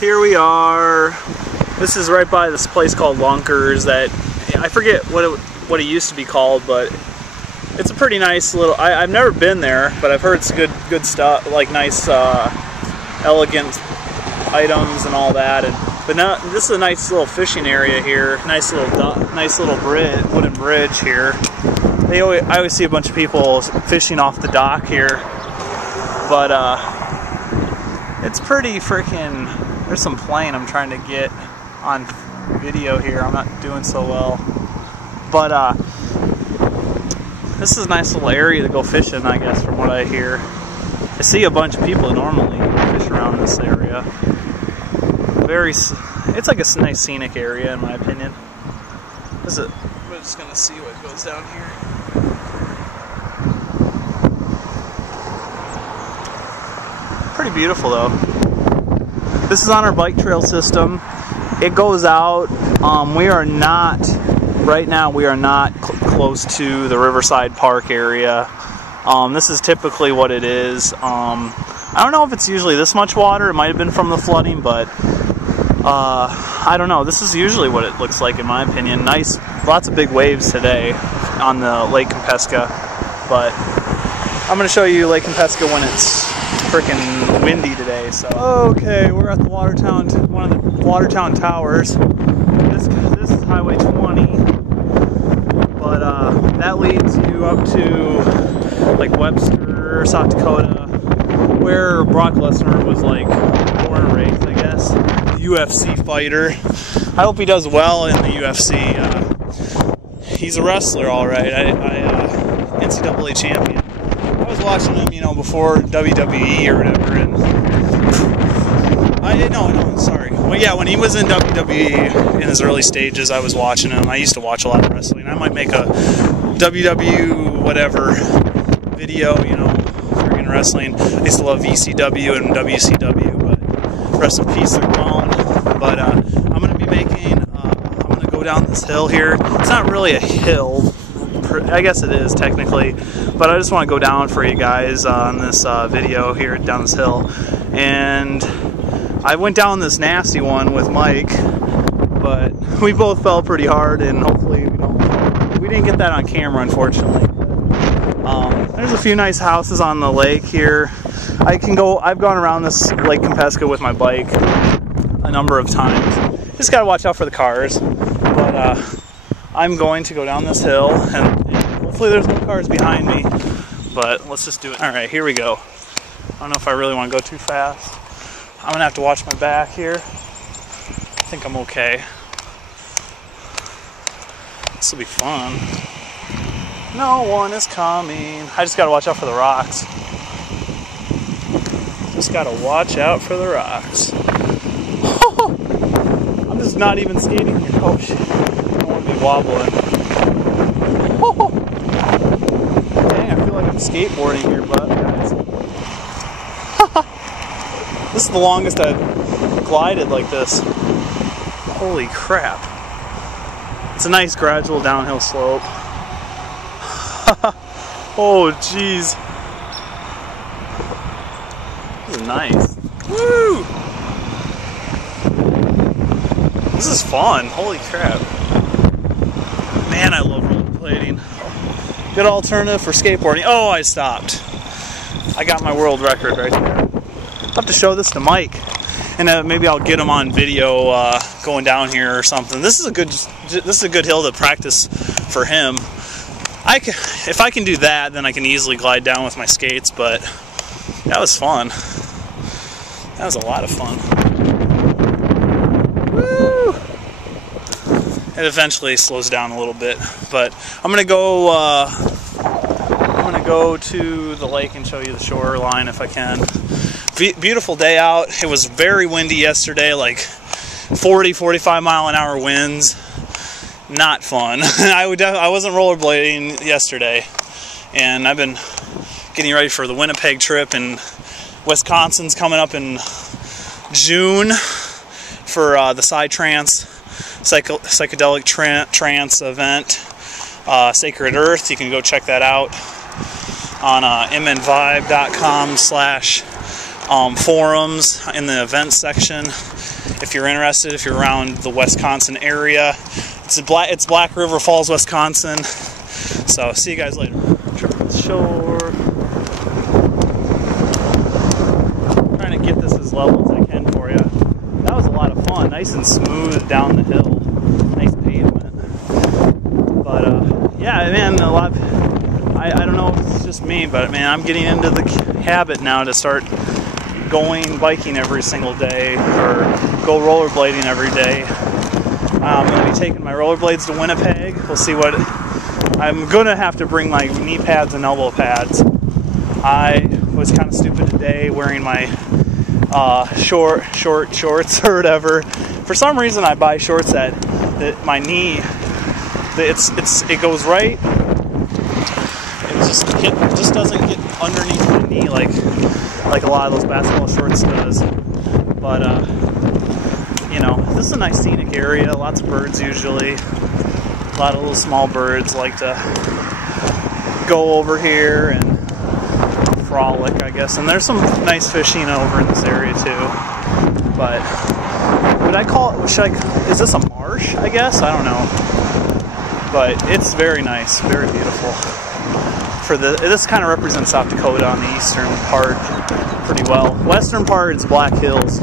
here we are. This is right by this place called Lunkers that I forget what it used to be called, but it's a pretty nice little. I've never been there, but I've heard it's good stuff, like nice, elegant items and all that. But now this is a nice little fishing area here. Nice little wooden bridge here. I always see a bunch of people fishing off the dock here, but it's pretty freaking. There's some plane I'm trying to get on video here. I'm not doing so well, but this is a nice little area to go fishing, I guess, from what I hear. I see a bunch of people normally fish around this area. It's like a nice scenic area in my opinion. We're just gonna see what goes down here. Pretty beautiful though. This is on our bike trail system. It goes out. Right now we are not close to the Riverside Park area. This is typically what it is. I don't know if it's usually this much water. It might have been from the flooding, but I don't know. This is usually what it looks like in my opinion. Nice, lots of big waves today on the Lake Kempesca, but I'm going to show you Lake Kempesca when it's freaking windy today. So okay, we're at the Watertown, one of the Watertown towers. This is Highway 20, but that leads you up to like Webster, South Dakota, where Brock Lesnar was like born and raised, I guess. UFC fighter. I hope he does well in the UFC. He's a wrestler, all right. NCAA champion. I was watching him, before WWE or whatever, and sorry. Well, yeah, when he was in WWE in his early stages, I was watching him. I used to watch a lot of wrestling. I might make a WW whatever video, freaking wrestling. I used to love ECW and WCW, but rest in peace, they're gone. But I'm going to be I'm going to go down this hill here. It's not really a hill. I guess it is technically, but I just want to go down for you guys on this video here down this hill. And I went down this nasty one with Mike, but we both fell pretty hard, and hopefully we didn't get that on camera, unfortunately. There's a few nice houses on the lake here. I've gone around this Lake Kempesca with my bike a number of times. Just gotta watch out for the cars, but I'm going to go down this hill, and hopefully there's no cars behind me, but let's just do it. All right, here we go. I don't know if I really want to go too fast. I'm gonna have to watch my back here. I think I'm okay. This will be fun. No one is coming. I just gotta watch out for the rocks. Just gotta watch out for the rocks. I'm just not even skating here. Oh shit. I don't want to be wobbling. Dang, I feel like I'm skateboarding here, bud, guys. This is the longest I've glided like this. Holy crap. It's a nice gradual downhill slope. Oh jeez. This is nice. Woo! This is fun. Holy crap. Man, I love rollerblading. Good alternative for skateboarding. Oh, I stopped. I got my world record right there. I'll have to show this to Mike, and maybe I'll get him on video going down here or something. This is a good hill to practice for him. If I can do that, then I can easily glide down with my skates. But that was fun. That was a lot of fun. Woo! It eventually slows down a little bit, but I'm gonna go to the lake and show you the shoreline if I can. Beautiful day out. It was very windy yesterday, like 40-45 mile an hour winds. Not fun. I wasn't rollerblading yesterday, and I've been getting ready for the Winnipeg trip, and Wisconsin's coming up in June for the psychedelic trance event, Sacred Earth. You can go check that out on mnvibe.com/forums in the events section. if you're interested, if you're around the Wisconsin area. It's Black River Falls, Wisconsin. So see you guys later. Trip to the shore. Trying to get this as level as I can for you. That was a lot of fun. Nice and smooth down the hill. Nice pavement. But yeah, man, a lot. I don't know if it's just me, but man, I'm getting into the habit now to start going biking every single day, or go rollerblading every day. I'm going to be taking my rollerblades to Winnipeg. We'll see what. I'm going to have to bring my knee pads and elbow pads. I was kind of stupid today wearing my short shorts or whatever. For some reason, I buy shorts that my knee, it goes right. It just doesn't get underneath my knee like a lot of those basketball shorts does. But you know, this is a nice scenic area. Lots of birds usually. A lot of little small birds like to go over here and frolic, I guess. And there's some nice fishing over in this area too. But would I call it? Is this a marsh? I guess, I don't know. But it's very nice, very beautiful. This kind of represents South Dakota on the eastern part pretty well. Western part is Black Hills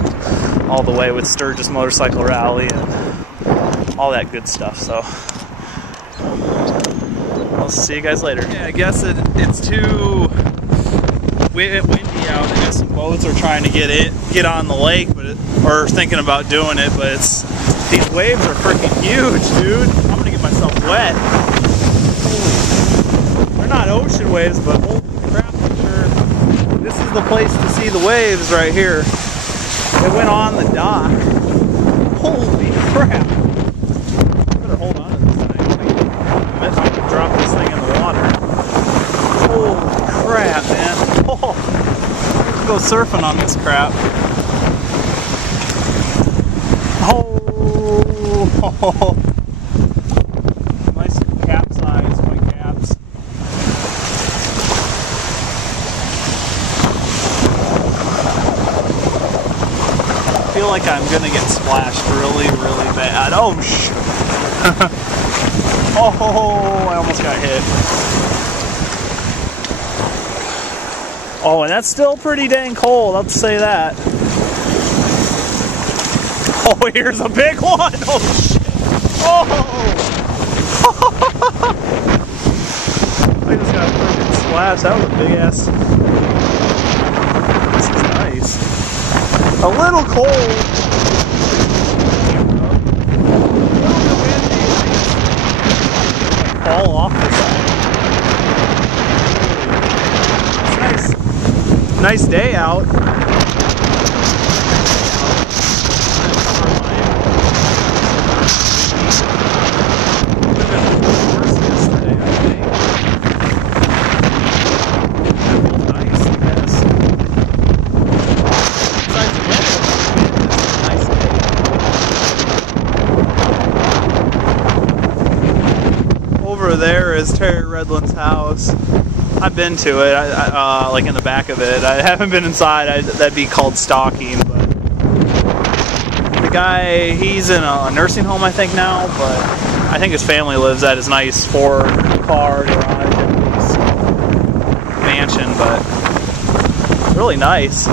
all the way with Sturgis Motorcycle Rally and all that good stuff. So I'll see you guys later. Yeah, I guess it's too windy out. I guess some boats are trying to get on the lake, or thinking about doing it. But these waves are freaking huge, dude. I'm gonna get myself wet. They're not ocean waves, but holy crap, sure. This is the place to see the waves right here. It went on the dock. Holy crap. I better hold on to this thing. I can drop this thing in the water. Holy crap, man. Oh, let's go surfing on this crap. Oh. Nice capsize, white caps. I feel like I'm gonna get splashed really, really bad. Oh, oh, I almost got hit. Oh, and that's still pretty dang cold, I'll have to say that. Oh, here's a big one! Oh, shit! Oh! I just got freaking splashed. That was a big ass. This is nice. A little cold. Fall off the side. It's nice. Nice day out. There is Terry Redland's house. I've been to it, like in the back of it. I haven't been inside. That'd be called stalking. But the guy, he's in a nursing home, I think now. But I think his family lives at his nice 4-car garage mansion. But really nice.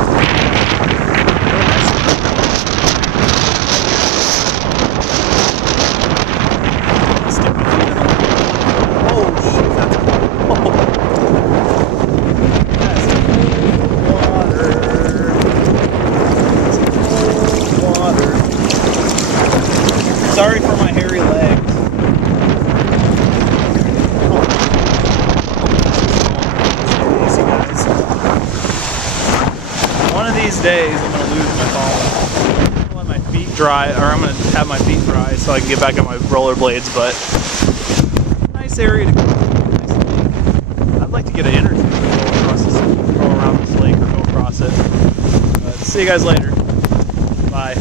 Sorry for my hairy legs. Easy, guys. One of these days, I'm going to lose my phone. I'm going to let my feet dry, or I'm going to have my feet dry so I can get back on my rollerblades. But nice area to go. I'd like to get an interview go around this lake or go across it. But see you guys later. Bye.